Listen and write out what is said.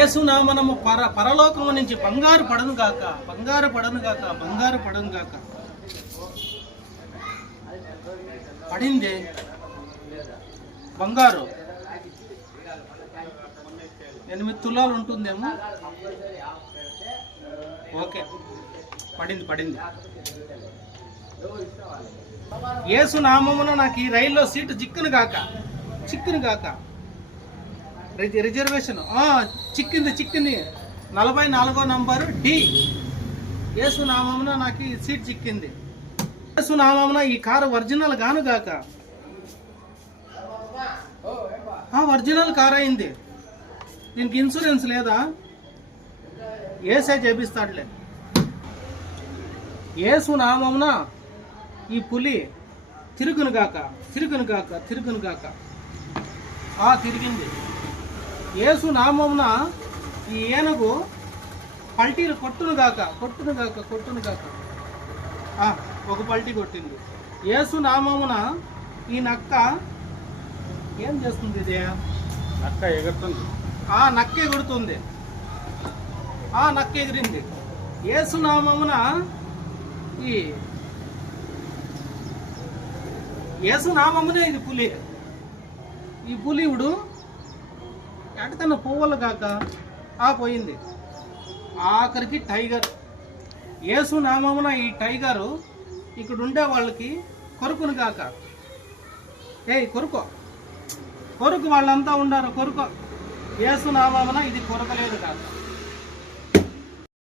ఏసునామనము పర పరలోకము నుంచి బంగారు పడను గాక బంగారు పడను గాక బంగారు పడను గాక. పడింది బంగారు. ఎనిమిది తులాలు ఉంటుందేమో? ఓకే. పడింది పడింది. ఏసు నామమున నాకు ఈ రైల్లో సీటు చిక్కును గాక చిక్కును గాక. రిజర్వేషన్. ఆ, చిక్కింది చిక్కింది. నలభై నాలుగో నంబరు డి. ఏసునామమున నాకు ఈ సీట్ చిక్కింది. ఏసునామమున ఈ కారు ఒరిజినల్ గాను గాక. ఒరిజినల్ కార్ అయింది. దీనికి ఇన్సూరెన్స్ లేదా? ఏసే చేపిస్తాడులే. ఏసునామమున ఈ పులి తిరుగును తిరుగునుగాక తిరుగునుగాక తిరుగును ఆ తిరిగింది. ఏసు నామమున ఈ ఏనుగు పల్టీలు కొట్టును గాక కొట్టును గాక కొట్టును గాక. ఆ, ఒక పల్టీ కొట్టింది. ఏసు నామమున ఈ నక్క ఏం చేస్తుంది ఇది? నక్క ఎగురుతుంది. ఆ నక్క ఎగురుతుంది. ఆ నక్క ఎగిరింది. ఏసు నామమున ఈ ఏసు నామమునే ఇది పులి. ఈ పులివుడు ఎక్కడికన్నా పువ్వులు కాక ఆ పోయింది. ఆఖరికి టైగర్. ఏసు నామమున ఈ టైగరు ఇక్కడ ఉండే వాళ్ళకి కొరుకును కాక. ఏయ్ కొరుకో. కొరుకు వాళ్ళంతా ఉండారు కొరుకో. ఏసు నామమున ఇది కొరకలేదు కాక.